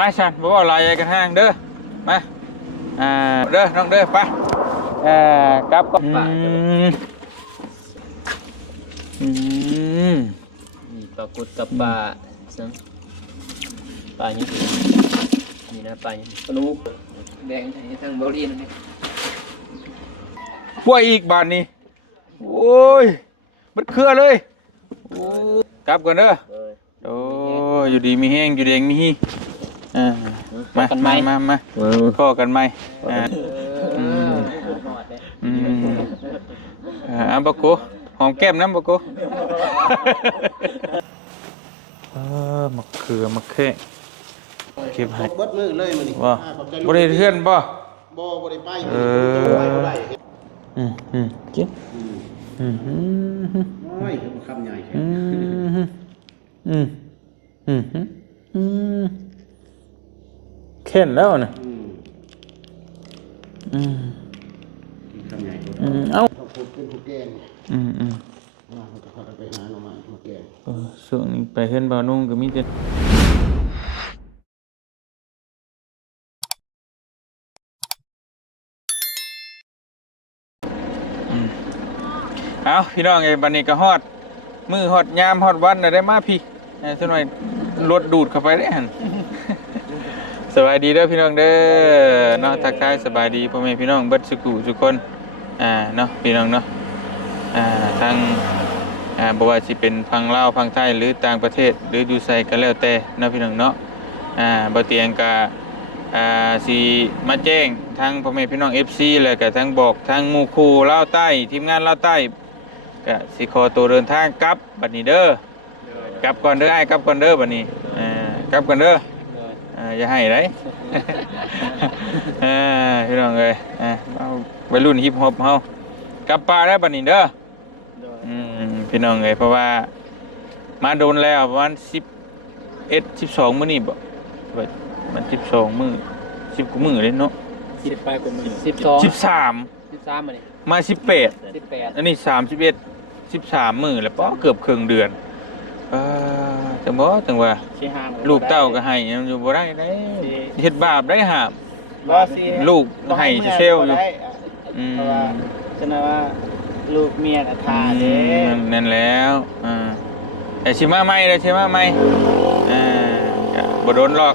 ไปฉันบอกว่าอะไรกันห้างเด้อมาเด้อน้องเด้อไปกลับก็มีปลากุดกับปลาซึ่งปลานี้นี่นะปลานี้ปลาลูกแดงทางเบอร์รี่นั่นเองป่วยอีกบาทนี้โอ้ยมันเครือเลยกลับก่อนเด้อโอ้อยู่ดีมีแห้งอยู่แดงมีฮีมาข้อกันไหมบักโกหอมแก้มน้ำบักโกมะเขือมะเขือเก็บให้เบิดมือเลยมื้อนี้ว่าบ่ได้เทื่อนบ่บ่ได้ไปกินโอ้ยคำใหญ่แเข็นแล้วนะคำใหญ่เอ้าเป็นผู้แกงมันจะพาไปหาหน่อไม้มาแกงส่วนนี้ไปเห็นบ่าวนุ่งก็มีแต่เอาพี่น้องไอ้บันนี้ก็ฮอดมือฮอดยามฮอดวันได้มาพี่สักหน่อยรถดูดเข้าไปได้หันสบายดีเด้อพี่น้องเด้อเนาะทักทายสบายดีพ่อแม่พี่น้องเบิดสุขุทุกคนเนาะพี่น้องเนาะทางบ่ว่าสิเป็นฝั่งลาวฝั่งไทยหรือต่างประเทศหรืออยู่ไสก็แล้วแต่เนาะพี่น้องเนาะบ่เตียงก็สิมาแจ้งทางพ่อแม่พี่น้อง FC แล้วก็ทางบอกทางหมู่คู่ลาวใต้ทีมงานลาวใต้ก็สิขอตัวเดินทางกลับบัดนี้เด้อกลับก่อนเด้อไอ้กลับก่อนเด้อบัดนี้กลับก่อนเด้ออย่าให้ได้พี่น้องเอ้ยวัยรุ่นฮิปฮอปเฮากลับป่าได้บัดนี้เด้อพี่น้องเอ้ยเพราะว่ามาโดนแล้วประมาณ12มื้อนี้บ่มัน12มื้อ10กว่ามื้อเลยเนาะ10ไปกว่ามื้อ13มื้อนี้มา18อันนี้31 13มื้อแล้วป้อเกือบครึ่งเดือนจังว่าลูกเต้าก็ให้อยู่บ่ได้เด้เฮ็ดบาปได้หามลูกให้เซลอยู่เพราะว่าฉะนั้นว่าลูกเมียน่ะทาเด้นั่นแล้วแต่สิมาใหม่เด้อสิมาใหม่บ่โดนหรอก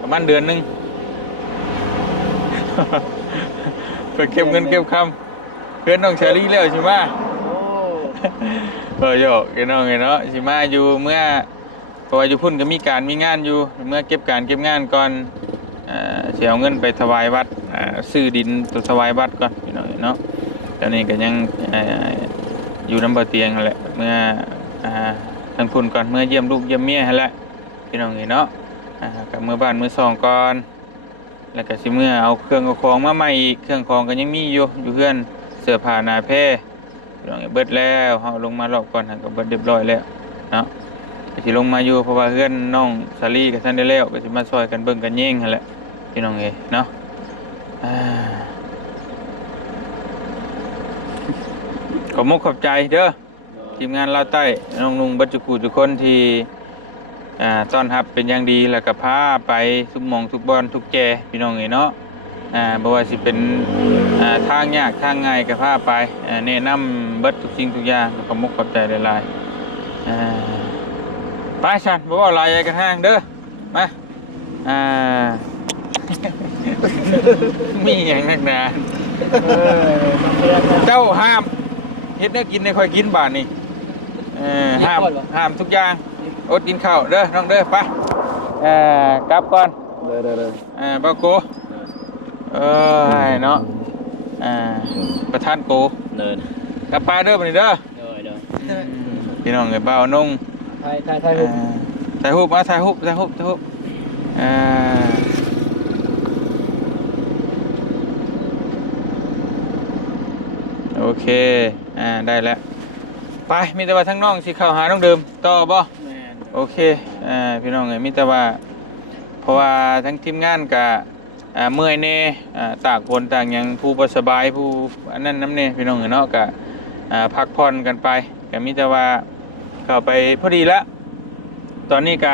ประมาณเดือนนึงไปเก็บเงินเก็บคำเพื่อนน้องชาลีแล้วใช่ไหมโยกน้องไงเนาะใช่ไหมอยู่เมื่อพออยู่พุ่นก็มีการมีงานอยู่เมื่อเก็บการเก็บงานก่อนเสียเอาเงินไปถวายวัดซื้อดินตัวถวายวัดก่อนพี่น้องเนาะตอนนี้ก็ยังอยู่น้ำบ่อเตียงแหละเมื่อทางพุ่นก่อนเมื่อเยี่ยมลูกเยี่ยมเมียแหละพี่น้องเนาะกับเมื่อบ้านเมื่อ2ก่อนแล้วก็สิเมื่อเอาเครื่องเอาของมาใหม่อีกเครื่องของก็ยังมีอยู่เพื่อนเสื้อผ้าหนาแพร่ลองเบิดแล้วเฮาลงมารอบก่อนก็เบิดเรียบร้อยแล้วเนาะก็สิลงมาอยู่เพราะว่าเพื่อนน้องสาลีกับท่านได้แล้วก็สิมาซอยกันเบิ่งกันแย่งหั่นแหละพี่น้องเนาะขอบมุกขอบใจเด้อทีมงานลาวใต้น้องนุ่งบัดจุกุทุกคนที่ต้อนรับเป็นอย่างดีแล้วก็พาไปทุกหม่องทุกบ่อนทุกแจพี่น้องเนาะบ่ว่าสิเป็นทางยากทางง่ายก็พาไปแนะนำเบิดทุกสิ่งทุกอย่างขอบมุกขอบใจหลายๆไปฉันบ่ว่าหลายกันห้างเด้อมามีอย่างนักหนาเจ้าห้ามเฮ็ดแนวกินให้ค่อยกินบาดนี้ห้ามทุกอย่างอดกินข้าวเด้อน้องเด้อไปกลับก่อนบ่โกเนาะประธานโกกลับไปเด้อบัดนี้เด้อพี่น้องเอ้ยบ่าวนุ่งถ่ายรูปมาถ่ายรูปโอเคได้แล้วไปมีแต่ว่าทั้งน้องสิเข้าหาน้องเดิมต่อบ่โอเคพี่น้องเอ้ยมีแต่ว่าเพราะว่าทั้งทีมงานกับเมื่อยแน่ต่างคนต่างยังผู้บ่สบายผู้อันนั้นน้ำเนี่ยพี่น้องเอ้ยเนาะก็พักผ่อนกันไปก็มีแต่ว่าเข้าไปพอดีละตอนนี้ก็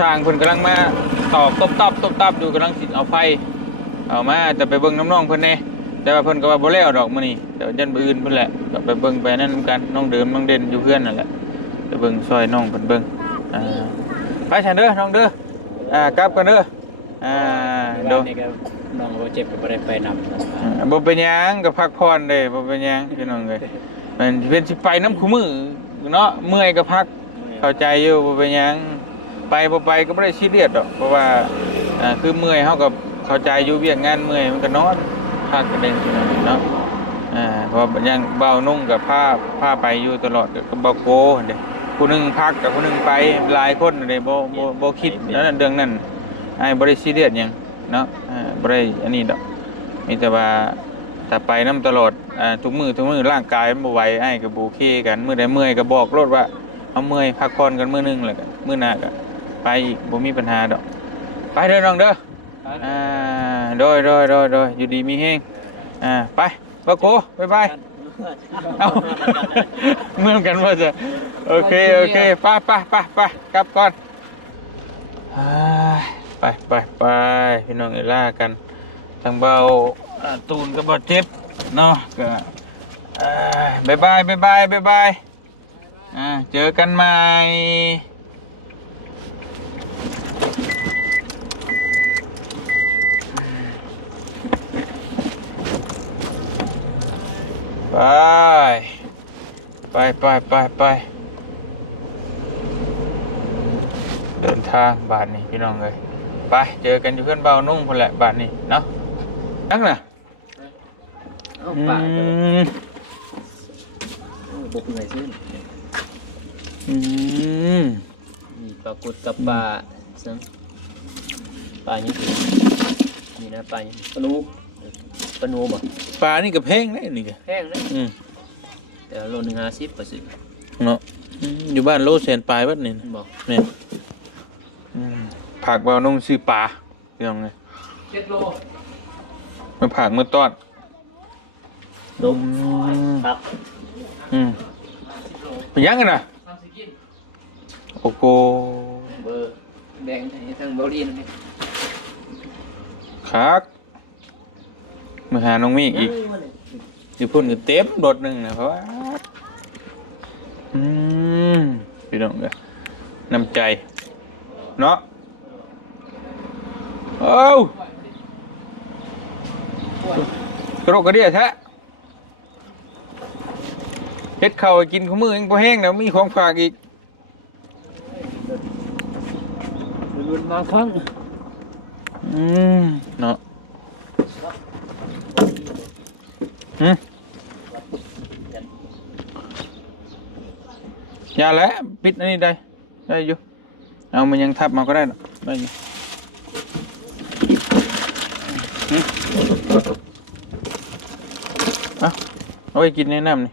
สร้างเพิ่นกำลังมาตอกตบอยู่กำลังสิเอาไฟเอามาจะไปเบิ่งน้องๆเพิ่นแน่แต่ว่าเพิ่นก็ว่าบ่แล้วดอกมื้อนี้เดี๋ยวยันมื้ออื่นเพิ่นแหละก็ไปเบิ่งไปนั่นนำกันน้องเดิมน้องเด่นอยู่เพื่อนนั่นแหละไปเบิ่งซอยน้องเพิ่นเบิ่งไปฉันเด้อน้องเด้อกลับกันเด้อโด นี่ก็น้องบ่เจ็บก็บ่ได้ไปนำ บ่เป็นหยังก็พักผ่อนเด้บ่เป็นหยังพี่น้องเอ้ยมันเป็นสิไปน้ำคู่มือเนาะเมื่อยก็พักเข้าใจอยู่บ่เป็นหยังไปบ่ไปก็บ่ได้ซีเรียสดอกเพราะว่าคือเมื่อยเฮาก็เข้าใจอยู่เวียกงานเมื่อยมันก็นอนพักกันเองพี่น้องเนาะเพราะว่ายังเบานุ่งกับผ้าไปอยู่ตลอดก็บ่โกเด้ผู้หนึงพักกับผู้หนึงไปหลายคนเด้บ่คิดนั้นเรื่องนั้นอ้ายบ่ได้ซีเรียสหยังเนาะบ่ได้อันนี้ดอกมีแต่ว่าถ้าไปน้ำตลอดทุกมือร่างกายมันบ่ไหวอ้ายก็บ่โอเคกันมื้อใดเมื่อยก็บอกรถว่าเอาเมื่อยพักผ่อนกันมื้อนึงแล้วก็มื้อหน้าก็ไปอีกบ่มีปัญหาดอกไปเด้อน้องเด้อโดยอยู่ดีมีแฮงไปบ่โกบ๊ายบายเอาเหมือนกันว่าจะโอเคไปกลับก่อนไปพี่น้องเอล่ากันทางเบาตูนก็บ่เจ็บเนาะก็บ๊ายบายเจอกันใหม่ไปเดินทางบาทนี้พี่น้องเลยไปเจอกันอยู่เพื่อนเบานุ่งคนแหละบาทนี้เนาะนั่งน่ะป่าบุกหน่อยซิมีปลากดกับปลาซึ่งปลาอย่างนี่นะปลาอย่างปลานูบ่ ปลานี่ก็แพงได้นี่ก็แพงเลยแต่โลนึง50%เนาะอยู่บ้านโลแสนปลายบัดนี่บอกเนี่ยผักเบานุ่งซื้อปลาพี่น้องเลย7 โลมาผักเมื่อตอนลมครับเป็นยังกันนะโอ้โหเบอร์แดงทางเบอร์ลีนนี่ครับมาหาน้องมีอีกอยู่พุ่นก็เต็มรถหนึ่งนะเพราะว่าพี่น้องเลยน้ำใจเนาะกระโดดกระเดี่ยแท้เฮ็ดข้าวกินข้าวมือยังพอแห้งแล้วมีของฝากอีกรุ่นบางครั้งเนาะอย่าแล้วปิดอันนี้ได้อยู่เอามันยังทับมาก็ได้ได้อยู่เอาไปกินในน้ำนี่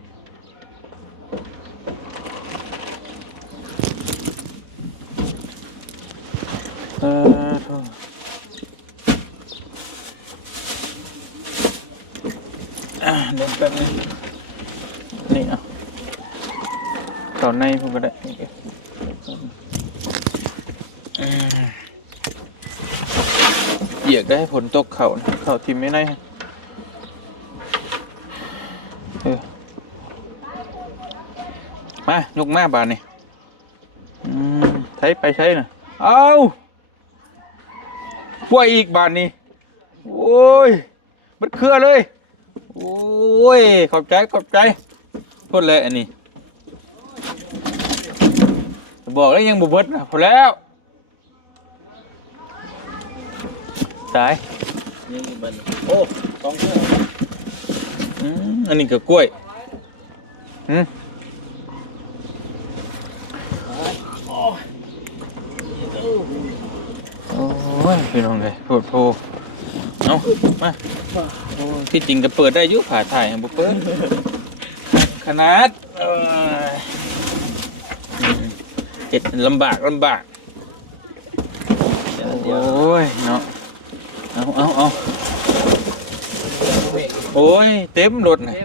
เดี๋ยวแป๊บนึงนี่เอาต่อในพวกก็ได้เหยียกได้ผลตกเข่าทิ่มไม่ได้มายกมาบาทนี่ใช้ไปใช้น่ะเอาป่วยอีกบาทนี่โอ้ยมันเครือเลยโอ้ยขอบใจพูดเลยอันนี้บอกแล้วยังบุบเบิดนะพอแล้วตายโอ้ต้องเครื่องอันนี้ก็กล้วยโอ้ยพี่น้องเลยโผล่เอามาที่จริงก็เปิดได้ยุผ่าถ่ายบุเปิดขนาดเจ็ดลำบากโอ้ยเนาะเอาโอ้ยเต็มรถนะ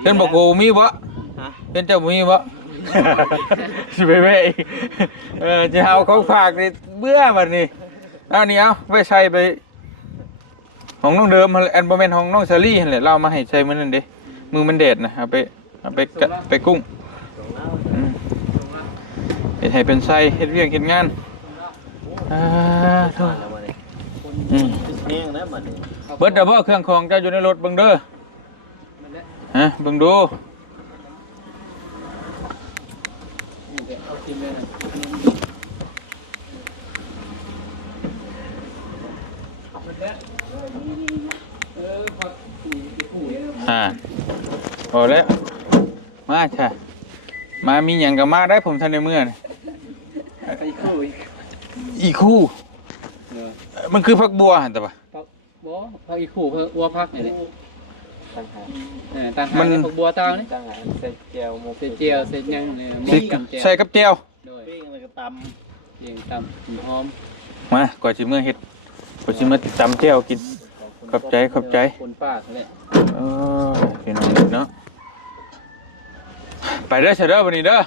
เพื่อนบอกกูมีวะเพื่อนเจ้ามีวะไปจะเอาเขาฝากนี่ เบื่อบัดนี้เอานี่เอาไว้ใช้ไปของน้องเดิมแอนโบเมนของน้องซารี่นั่นแหละเรามาให้ใช้มื้อนั้นเด้มือมันเด็ดนะเอาไปกุ้งให้เป็นไส้เฮ็ดเวียกเฮ็ดงานโธ่เบิดดับเบิลเครื่องของเจ้าอยู่ในรถเบิ่งเด้อฮะเบิ่งดูพอแล้วมาใช่มามีอย่างกับมาได้ผมทันในเมื่อนี่อีคู่มันคือผักบัวแต่ปะบ่พักอีคู่เพิ่นอัวพักนี่ต่างหากผักบัวตาวนี่ต่างหากใส่เจียวหมกใส่เจียวใส่หยังนี่หมกกับเจียวใส่กับเจียวโดยปิ้งแล้วก็ตำปิ้งตำหอมมาก่อนสิเมื่อเฮ็ดก่อนสิมาตำเจียวกินขอบใจคนป้าแหละพี่น้องเนาะไปเด้อเสร็จเด้อวันนี้เด้อ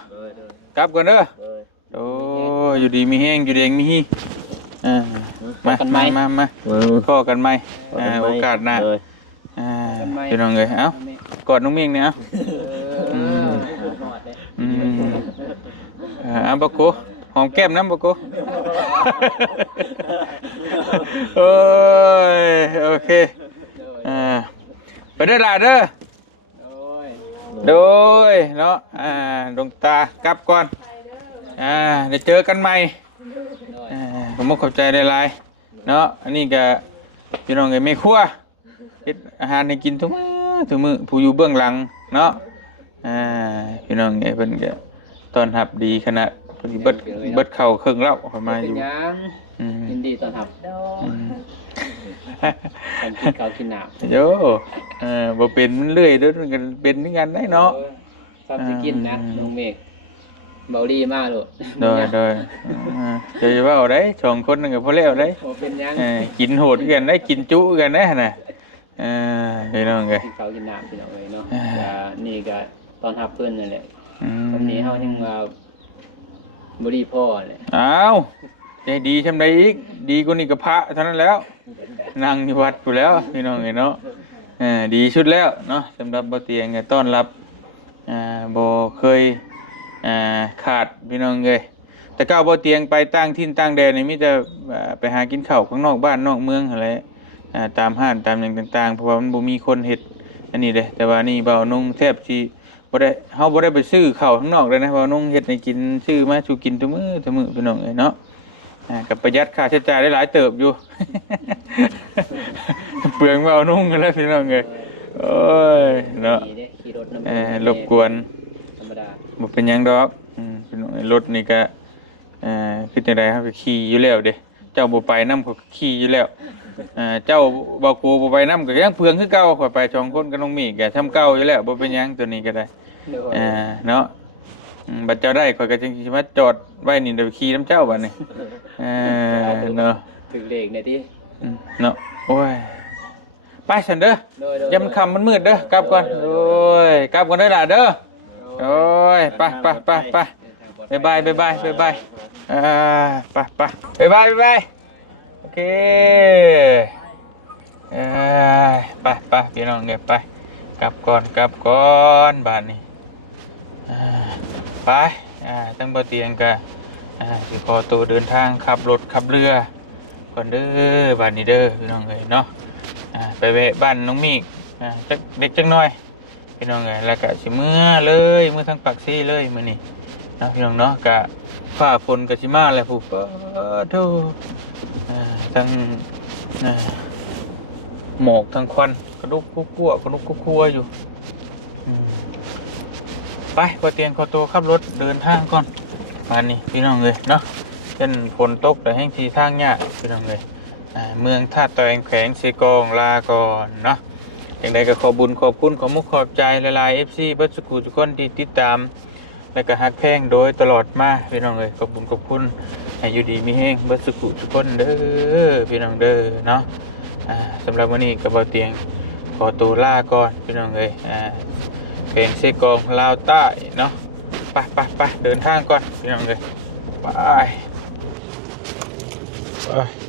กลับก่อนเด้อโอ้อยู่ดีมีแห้งอยู่แดงมีฮีมาข้อกันไหมโอกาสหน้าพี่น้องเลยเอ้ากอดน้องเมียงเนี่ยเอ้าบักโกหอมแก้มน้ำบักโกโอ้ยโอเคไปเด้อล่ะเด้อโดยเนาะดวงตากลับก่อนเดี๋ยวเจอกันใหม่ผมขอบใจหลายๆเนาะอันนี้ก็พี่น้องไงไม่ครัวเฮ็ดอาหารให้กินทุกมื้อผู้อยู่เบื้องหลังเนาะพี่น้องไงเพิ่นก็ต้อนรับดีขนาดเพิ่นเบิดเข้าครึ่งแล้วเข้ามาอยู่ยินดีต้อนรับการกินข้าวกินน้ำโยบ่เป็นมันเรื่อยเด้อมันก็เป็นเหมือนกันได้เนาะซ้ำสิกินนะน้องเมฆเบาดีมากเลยโดยจะว่าเอาได้2คนนึงก็พอแล้วได้บ่เป็นหยังกินโหดกันได้กินจุกันได้น่ะพี่น้องเอ้ยกินข้าวกินน้ำพี่น้องเอ้ยเนาะนี่ก็ต้อนรับเพิ่นนั่นแหละวันนี้เฮายังว่าบ่ดีพอแหละอ้าวใจดีทำได้อีกดีกว่านี้ก็พระเท่านั้นแล้วนั่งที่วัดอยู่แล้วพี่น้องเอ้ยเนาะดีสุดแล้วเนาะสำหรับบ่เตียงก็ต้อนรับบ่เคยขาดพี่น้องเอ้ยแต่ก้าวบ่เตียงไปตั้งถิ่นตั้งแดนนี่มีแต่ไปหากินข้าวข้างนอกบ้านนอกเมืองอะไรตามห้างตามอย่างต่างๆเพราะว่ามันบ่มีคนเฮ็ดอันนี้เด้แต่ว่านี่เบานุ่งแทบสิบ่ได้เฮาบ่ได้ไปซื้อข้าวข้างนอกเลยนะเบานุ่งเฮ็ดให้กินซื้อมาสู่กินทุกมื้อพี่น้องเอ้ยเนาะกับประหยัดค่าใช้จ่ายได้หลายเติบอยู่ เปลืองเบานุ่งกันแล้วพี่น้องเอ้ยโอ้ยเนาะรบกวนธรรมดาบ่เป็นหยังดอกรถนี่ก็คือจังได๋ครับขี่อยู่แล้วเด้เจ้าบ่ไปนำก็ขี่อยู่แล้วเจ้าบ่กูบ่ไปนำก็ยังเปลืองคือเก่าข่อยไป2คนกับน้องมีก็ทำเก่าอยู่แล้วบ่เป็นหยังตัวนี้ก็ได้เนาะบัดเจ้าได้ข่อยก็จังสิมาจอดไว้นี่เดี๋ยวขี่นำเจ้าบัดนี้เนาะถึงเลขได้ติเนาะโอ้ยไปซั่นเด้อยามค่ำมันมืดเด้อกลับก่อนโอ้ยกลับก่อนเด้อล่ะเด้อโอ้ยไปบ๊ายบายไปไปโอเคไปพี่น้องเก็บไปกลับก่อนบ้านนี้ไปตั้งบ่เตียงก็สิขอตัวเดินทางขับรถขับเรือก่อนเด้อบ้านนี้เด้อพี่น้องเอ้ยเนาะไปแวะบ้านน้องมีจักเด็กจักน้อยพี่น้องเอ้ยแล้วก็สิเมื่อทางปากซี่เลยมื้อนี้นะพี่น้องเนาะกะฟ้าฝนกะสิมาแล้วผู้โธ่ทั้งหมอกทั้งควันกระดุกคั่วอยู่ไปพอเตียงขอตัวขับรถเดินทางก่อนป่านนี้พี่น้องเอ้ยเนาะเป็นฝนตกแต่แห้งทีทางยากพี่น้องเอ้ยเมืองท่าตะแองแขวงเซกองลาก่อนเนาะอย่างใดก็ขอบุญขอบคุณขอมุกขอบใจหลายๆ FC เบิดสกูทุกคนที่ติดตามและก็ฮักแพงโดยตลอดมาพี่น้องเอ้ยขอบคุณให้อยู่ดีมีแห้งเบิดสกูทุกคนเด้อพี่น้องเด้อเนาะสำหรับวันนี้กับเบาเตียงขอตัวลาก่อนพี่น้องเอ้ยแขวงเซกองลาวใต้เนาะไปเดินทางก่อนพี่น้องเอ้ยไป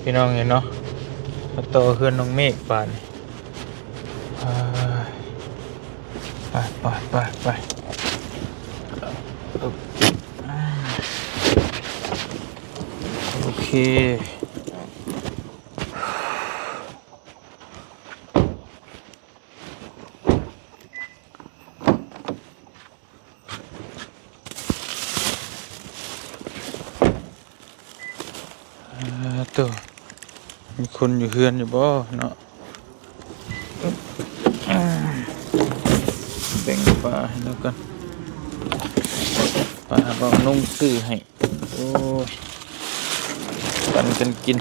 พี่น้องเห็นเนาะมาต่อเพื่อนน้องเมฆป่านไปโอเคตัวมีคนอยู่เฮือนอยู่บ่เนาะแบ่งปลาให้แล้วกันปลาบ่นุ่งซื้อให้โอ้ยปันกันกิน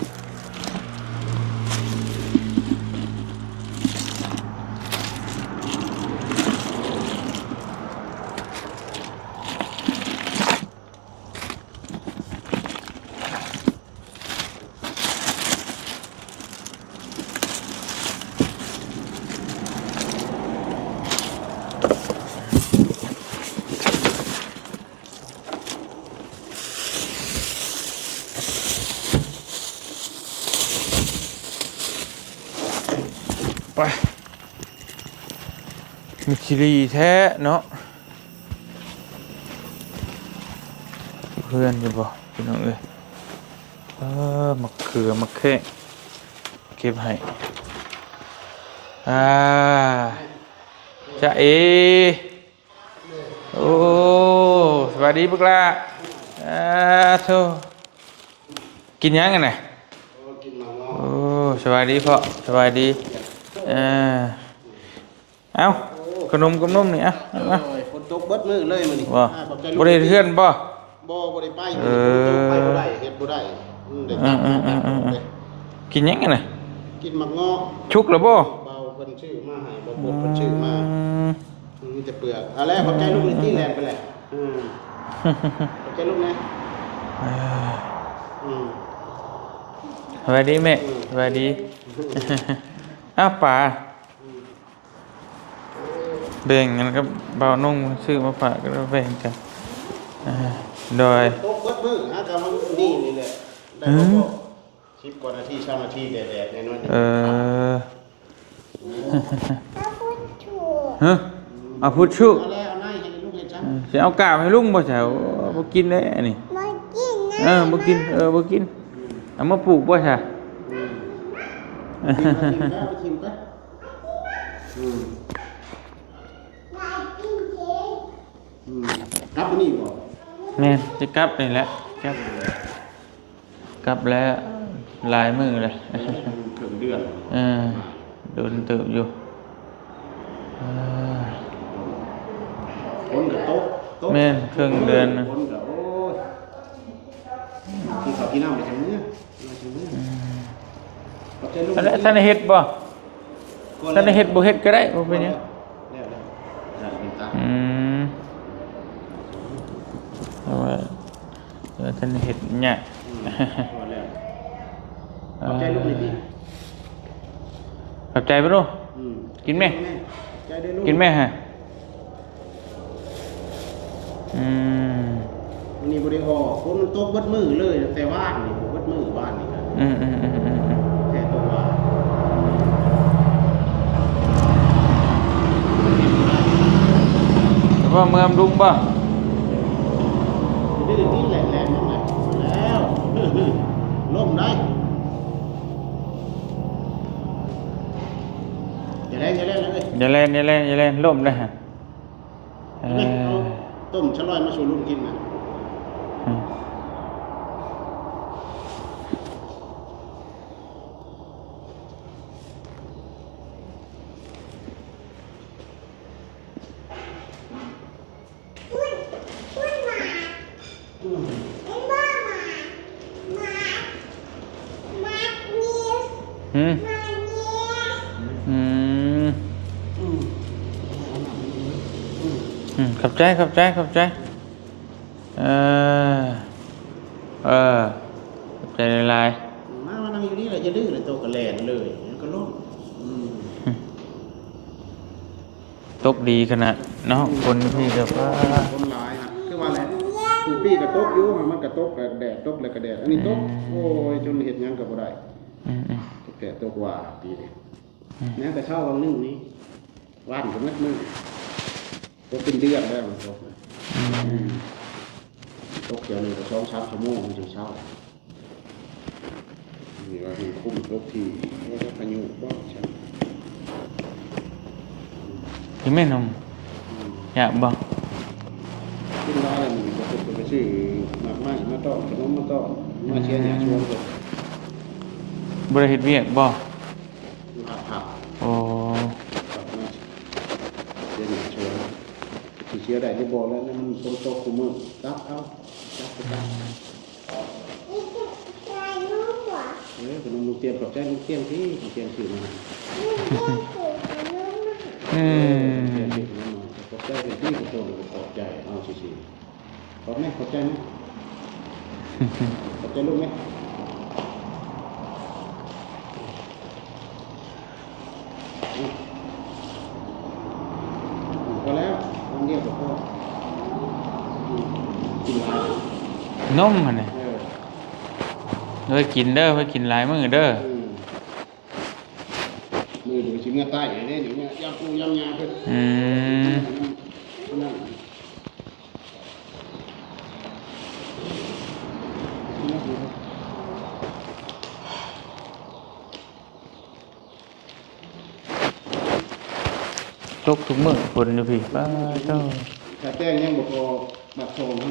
ไปมีคิรีแท้เนาะเพื่อนอยู่บ่พี่น้องเอ้ยมะเขือมะแข้งเก็บให้จะเอโอ้สวัสดีพวกล่ะโธ่กินยังไงน่ะโอ้สวัสดีพ่อสวัสดีเอาขนมกับนมนี่ฝนตกเบิดมือเลยมื้อนี้ ว่าบ่ได้เฮือนบ่บ่ได้ไปฝนตกไปบ่ได้เฮ็ดบ่ได้ได้ กินยังไงน่ะ กินหมักเงาะ ชุกแล้วบ่เบาเพิ่นชื่อมาให้บ่บ่เพิ่นชื่อมามีแต่เปลือกอะไรขอบใจลูกนี่ที่แลนไปแหละขอบใจลูกนะสวัสดีแม่สวัสดีอ้าวป่าแบ่งกันครับเบานุ่งซื้อมาฝากก็แบ่งกันโดยตกเบิดมือฮะก็มันนี่แหละได้บ่10กว่านาที20นาทีแดดๆแน่นอนเอาพุทชูเอาแล้วเอาไหนให้ลูกเฮ็ดจังสิเอากาบให้ลุงบ่ใช่บ่กินเด้นี่บ่กินบ่กินเอามาปลูกบ่ใช่ทิมไปครับนี่บ่แม่นจะกลับนี่แหละกลับแล้วหลายมื้อเลยเกือบเดือนโดนเติบอยู่คนกับโต๊ะแม่นครึ่งเดือนคนกับโอ้ยกินข้าวกินน้ำไปจังมื้อท่านเฮ็ดบ่ท่านเฮ็ดบ่เฮ็ดก็ได้บ่เป็นหยังเอาไว้ท่านเฮ็ดเนี่ยขอบใจลูกนี่ดิขอบใจบ่ลูกกินแม่กินแม่ฮะนี่บ่ได้ออกฝนมันตกเบิดมื้อเลยแต่ว่านนี่เบิดมื้อบ้านนี่แค่ตัวว่าแต่ว่าเมืองลุงบ่ดื้อนี่แหละนั่นแหละแล้วล่มได้อย่าเล่นเลยอย่าเล่นล่มได้ฮะต้มชะลอยมาสู่ลุงกินนะขอบใจขอบใจขอบใจลายมานั่งอยู่นี่แหละจะดื้อเลยโตกระแลนเลยก็ล่มตกดีขนาดเนาะคนพี่กับว่าคนหลายนะคือว่าอะไรกูปี้กับตกอยู่มันกับตกกับแดดตกแล้วกับแดดอันนี้ตกโอ้ยจนเห็นยังกับ ตัวกว่าปีนี้แม้แต่เช่าวันนึงนี้ว่านก็มัดมือตัวเป็นเดือนแล้วมันตกตกเดี๋ยวหนึ่งก็2-3 ชั่วโมงมันถึงเช่านี่ว่ามีคุ้มตกทีแล้วก็พายุก็ใช่ กินแม่นมอยากบ่ ขึ้นร้านหนึ่งก็คือไปซื้อมากไม้มาต้อนขนมมาต้อนมาเชียร์เนี่ยชวนเลย บ่ได้เฮ็ดเวียกบ่ ผัก โอ้ มาเชียร์เนี่ยชวนที่เชียร์ได้ที่บอกแล้วนั่นมันโตคุมมือจับเอาจับไปจับขนมลูกเตรียมกับใจลูกเตรียมที่ลูกเตรียมสื่อมาเตรียมสื่อมาขอบใจเป็นที่ขอบใจเอาสิขอบไหมขอบใจไหมขอบใจลูกไหมพอแล้ววันเดียวกับพ่อกินหลาย นมหั่นน่ะเอ้ยกินเด้อเพิ่นกินหลายมื้อเด้อ มือดูชิ้นเงาใต้อย่างนี้เนี่ยยำปูยำยาเพิ่นนั่นตกทุกมื้อฝนอยู่พี่ป้าเจ้า ถ้าแจ้งยังบอกพอบัตรซองให้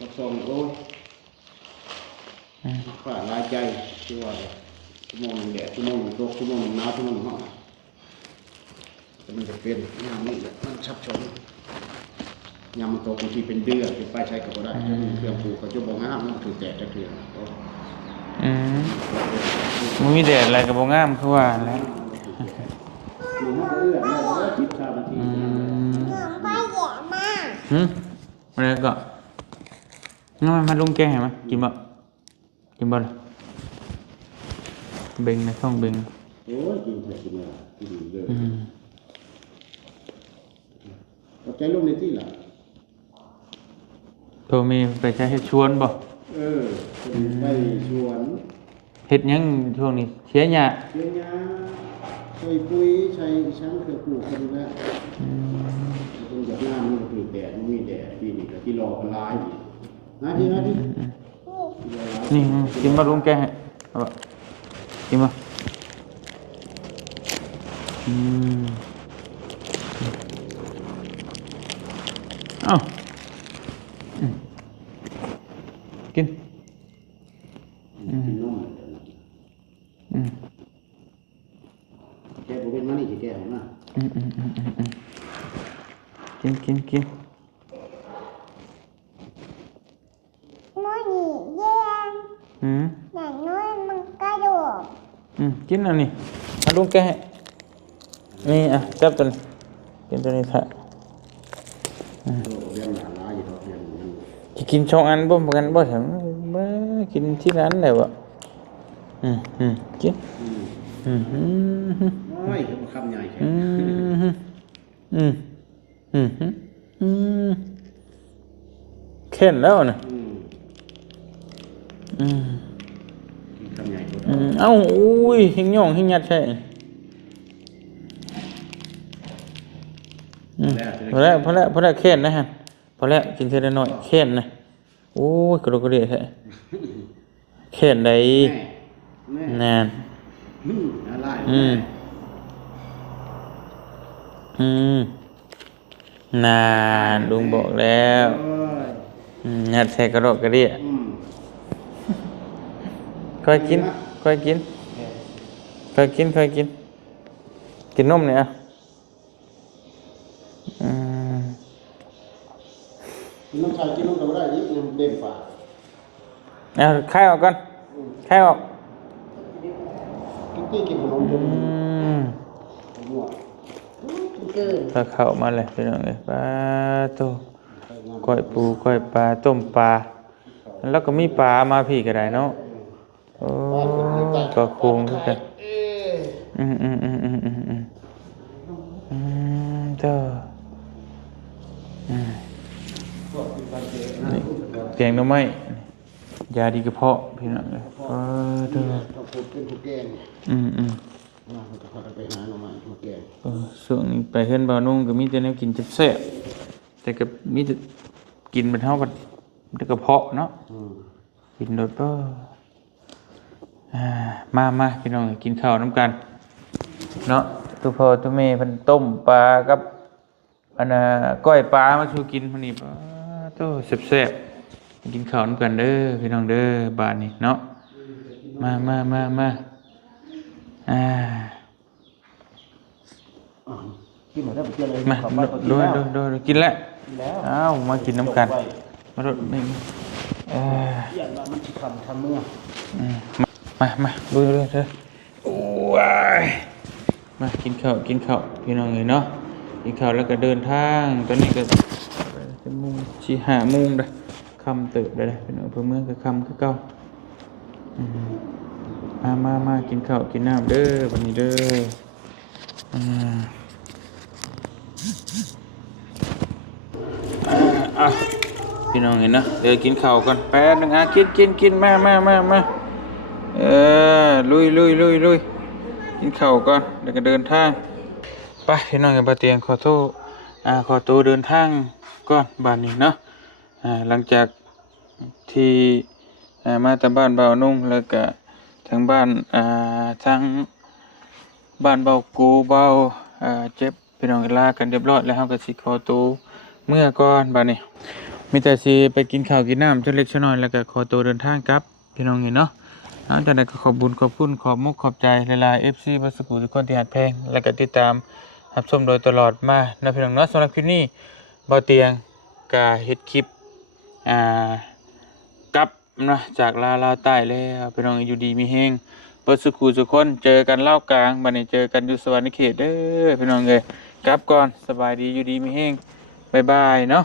บัตรซองโอ้ยฝ่าลายใจคือว่าชั่วโมงแดดชั่วโมงตกชั่วโมงหนาวชั่วโมงร้อนแต่มันจะเป็นงานนี่แหละมันชับชนยามมันตกบางทีเป็นเดือนเป็นป้ายใช้ก็ได้จะมีเครื่องปลูกก็จะบอกงามมันถือแดดจะเถื่อนมันมีแดดอะไรก็บ่งามคือว่าแหละอยู่ห้องเอื้อเนี่ยก็คิดค่าบางทีอะไรก็งั้นมาลุงแกงให้มั้ยกินบ่ล่ะเบ่งนะต้องเบ่งโอ้ยกินเถอะกินเลยกินเลยเอาใจลูกในที่ล่ะโทรมีไปใช้เฮ็ดชวนบ่ไปชวนเฮ็ดหยังช่วงนี้เสียหญ้าเสียหญ้าใส่ปุ๋ยใส่ช้างเครือปลูกกันแล้วตรงจากหน้ามันก็คือแดดมันมีแดดปีนี้ก็ที่รอกันลายอีกมาดินี่กินมาลุงแกให้เอาบ่กินบ่เอ้ากินกินนมแกบอกเป็นมานี่สิแกให้มากินน้อยนี่แย่อย่างน้อยมันกระโดดกินอันนี้มาลุงแกให้นี่อ่ะจับตัวนี้กินตัวนี้เถอะจะกินช่องอันบ่เหมือนกันบ่ฉันบ่กินที่ร้านได้บ่กินน้อยคำใหญ่แค่เข็นแล้วนะคำใหญ่เอ้าอุ้ยหิ้งย่องหิ้งยัดใช่พอแล้วเข็นนะฮะพอแล้วกินเท่าน้อยเข็นนะโอ้ยกระโดดกระเดี่ยแท้เข็นได้นานนานลุงบอกแล้วยัดใส่กระโดดกระเดี่ยค่อยกินกินนมเนี่ยน้ำชากินนมก็ได้ยิ่งเด่นฝ่าเอาคายออกก่อนคายออกกินขนมถ้าเข้ามาเลยพี่น้องเอ้ยปลาโตก้อยปูก้อยปลาต้มปลาแล้วก็มีปลามาพี่ก็ได้เนาะโอ้ก็คงคือกันเจ้าแกงหน่อไม้ ยาดีกระเพาะพี่น้องเลยเด้อ ถ้าพูดเป็นผู้แกง อืม มาเขาจะพากันไปหาหน่อไม้มาแกง ส่วนนี้ไปเฮือนบ่าวนุ่งก็มีแต่แนวกินแซ่บๆแต่ก็มีแต่กินเป็นเท่ากับแต่กระเพาะเนาะ อืม กินโดดมาพี่น้องกินข้าวน้ำกันเนาะตัวพ่อตัวแม่เพิ่นต้มปลากับอันน่ะก้อยปลามาสู่กินมื้อนี้ปลาตัวแซ่บๆกินข้าวน้ำกันเด้อพี่น้องเด้อบาดนี้เนาะมาอ่า กินหมดแล้วไปเจอเลย มา ขับบ้านเขากินแล้ว โดยกินแล้ว กินแล้ว อ้าวมากินน้ำกัน จบไว้ มาโดดไม่เยี่ยมว่ามันสิคำทำเมื่อ มาดูเถอะโอ้ยมากินข้าวพี่น้องเลยเนาะกินข้าวแล้วก็เดินทางตอนนี้ก็จะมุ่งชี้หามุ่งเลยคำเติบเลยพี่น้องเพื่อเมืองก็คำก็เก่ามากินข้าวกินน้ำเด้อวันนี้เด้อพี่น้องเห็นนะเดี๋ยวกินข้าวก่อนแป๊บนึงกินมาลุยกินข้าวก่อนเดี๋ยวก็เดินทางไปพี่น้องอย่าบาเตียงขอตัวเดินทางก่อนบ้านนี้เนาะหลังจากที่มาจากบ้านเบานุ่งแล้วก็ทางบ้านทางบ้านเบากูเบาเจ็บพี่น้องลากันเรียบร้อยแล้วเราก็สิขอตัวเมื่อก่อนบ้านนี้มีแต่สิไปกินข้าวกินน้ำจนเล็กชน้อยแล้วก็ขอตัวเดินทางกลับพี่น้องเห็นเนาะจากนั้นก็ขอบคุณขอบใจหลายๆ FC บัสกุทุกคนที่หัดเพลงแล้วก็ติดตามรับชมโดยตลอดมานะพี่น้องเนาะสำหรับคลิปนี้เบาเตียงก็เฮ็ดคลิปกลับนะจากลาวใต้แล้วพี่น้องอยู่ดีมีแฮงบัสกุทุกคนเจอกันเล่ากลางบัดนี้เจอกันอยู่สวรรค์เขตเด้อพี่น้องเอ้ยกลับก่อนสบายดีอยู่ดีมีแฮงบ๊ายบายเนาะ